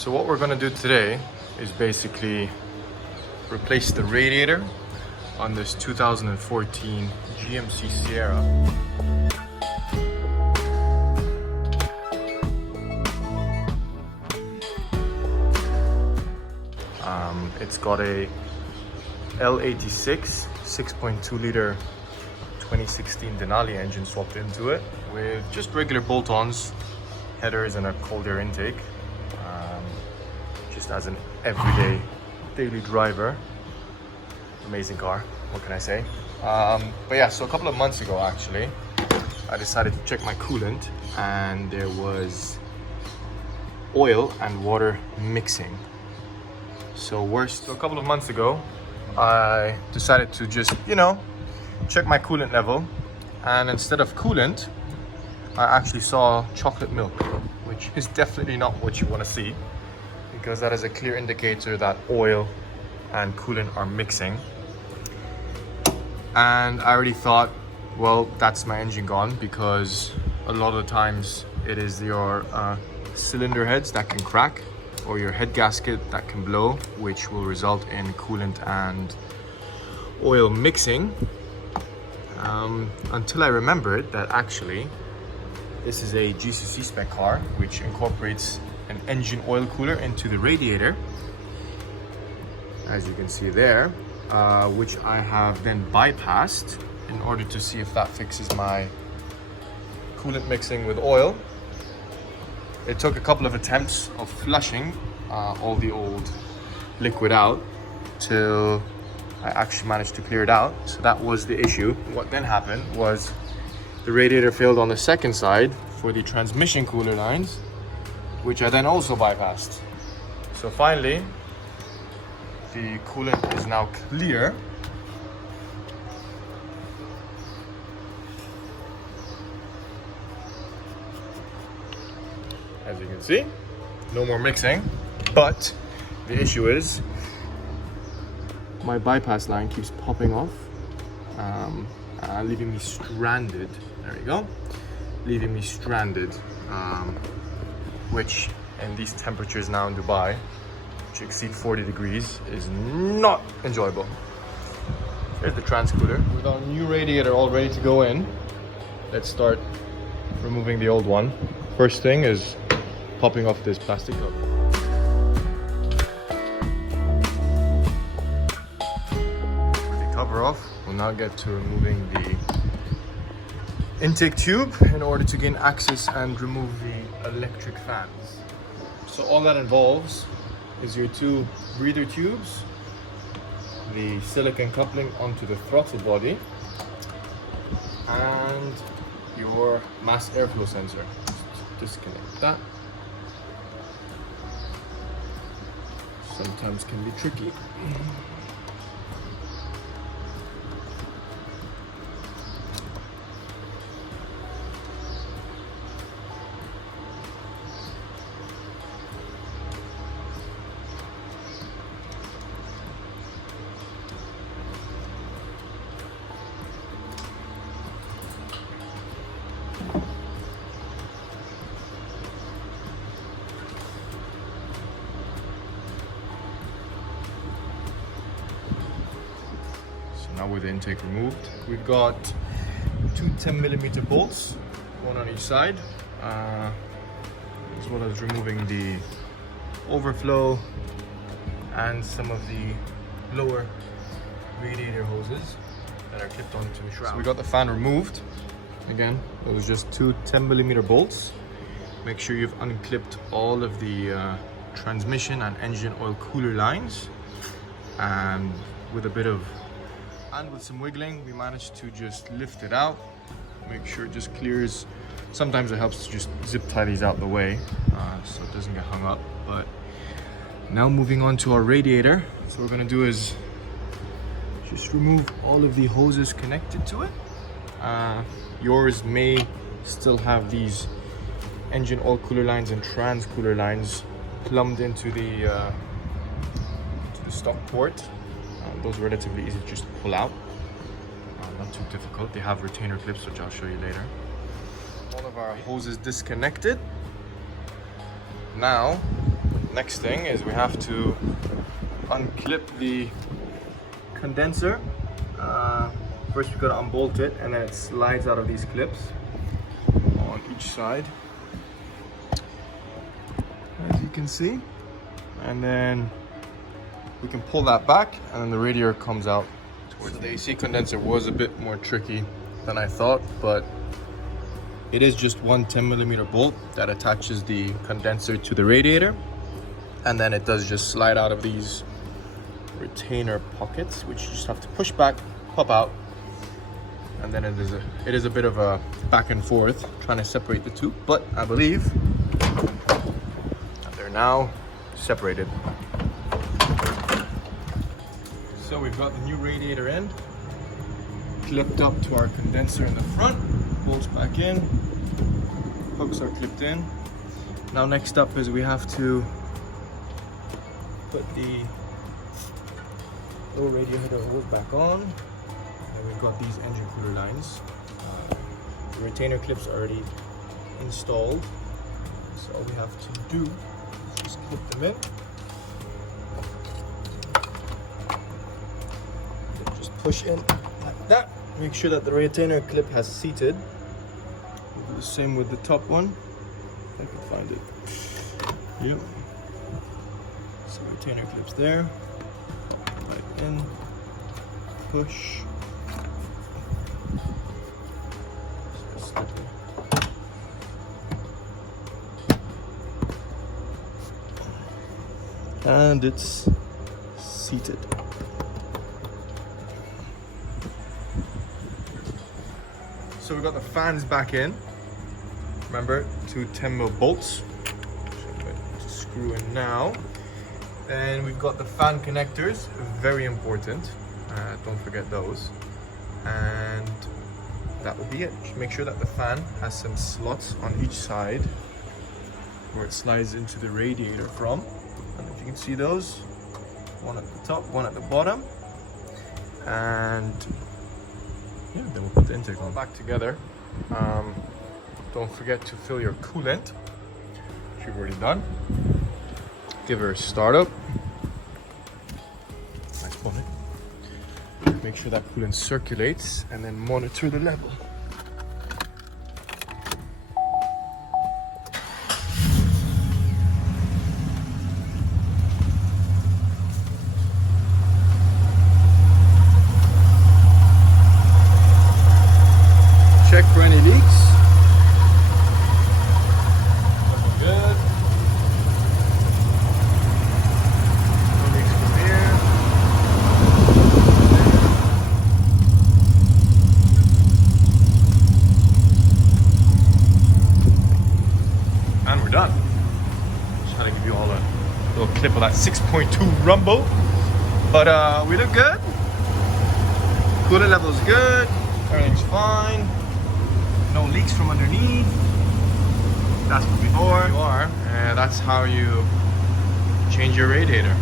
So what we're gonna do today is basically replace the radiator on this 2014 GMC Sierra. It's got a L86 6.2 liter 2016 Denali engine swapped into it with just regular bolt-ons, headers and a cold air intake. Just as an everyday daily driver. Amazing car, what can I say? But yeah, so a couple of months ago actually, I decided to check my coolant and there was oil and water mixing. So a couple of months ago, I decided to just, check my coolant level, and instead of coolant, I actually saw chocolate milk, which is definitely not what you want to see, because that is a clear indicator that oil and coolant are mixing. And I already thought, well, that's my engine gone, because a lot of the times it is your cylinder heads that can crack or your head gasket that can blow, which will result in coolant and oil mixing. Until I remembered that actually this is a GCC spec car which incorporates an engine oil cooler into the radiator, as you can see there, which I have then bypassed in order to see if that fixes my coolant mixing with oil. It took a couple of attempts of flushing all the old liquid out till I actually managed to clear it out. So that was the issue. What then happened was the radiator failed on the second side for the transmission cooler lines, which I then also bypassed. So finally, the coolant is now clear. As you can see, no more mixing, but the issue is my bypass line keeps popping off, leaving me stranded. There we go. Leaving me stranded, which in these temperatures now in Dubai, which exceed 40 degrees, is not enjoyable. Here's the trans cooler. With our new radiator all ready to go in, let's start removing the old one. First thing is popping off this plastic cover. With the cover off, we'll now get to removing the intake tube in order to gain access and remove the electric fans. So all that involves is your two breather tubes, the silicone coupling onto the throttle body, and your mass airflow sensor. Just disconnect that. Sometimes can be tricky. Now with the intake removed, we've got two 10mm bolts, one on each side, as well as removing the overflow and some of the lower radiator hoses that are clipped onto the shroud. So we got the fan removed. Again, it was just two 10mm bolts. Make sure you've unclipped all of the transmission and engine oil cooler lines, and with some wiggling, we managed to just lift it out, make sure it just clears. Sometimes it helps to just zip tie these out the way so it doesn't get hung up. But now moving on to our radiator. So what we're gonna do is just remove all of the hoses connected to it. Yours may still have these engine oil cooler lines and trans cooler lines plumbed into the stock port. Those are relatively easy to just pull out, not too difficult. They have retainer clips, which I'll show you later. All of our hoses disconnected. Now next thing is we have to unclip the condenser. First we gotta unbolt it, and then it slides out of these clips on each side, as you can see. And then we can pull that back, and then the radiator comes out. So the AC condenser was a bit more tricky than I thought, but it is just one 10mm bolt that attaches the condenser to the radiator, and then it does just slide out of these retainer pockets, which you just have to push back, pop out, and then it is a bit of a back and forth trying to separate the two, but I believe they're now separated. So we've got the new radiator end clipped up to our condenser in the front, bolts back in, hooks are clipped in. Now next up is we have to put the lower radiator hose back on, and we've got these engine cooler lines. The retainer clips are already installed, so all we have to do is just clip them in. Just push in like that. Make sure that the retainer clip has seated. We'll do the same with the top one, if I can find it. Yep. So retainer clips there. Right in. Push. And it's seated. So we've got the fans back in. Remember, 2 10mm bolts. So screw in now. Then we've got the fan connectors, very important. Don't forget those. And that will be it. Just make sure that the fan has some slots on each side where it slides into the radiator from. And if you can see those, one at the top, one at the bottom. And yeah, then we'll put the intake on back together. Don't forget to fill your coolant, which you've already done. Give her a startup. Nice bonnet. Make sure that coolant circulates, and then monitor the level. Check for any leaks. Looking good. No leaks from here. And we're done. Just had to give you all a little clip of that 6.2 rumble. But we look good. Coolant level's good. Everything's fine. No leaks from underneath. That's what before you are, and that's how you change your radiator.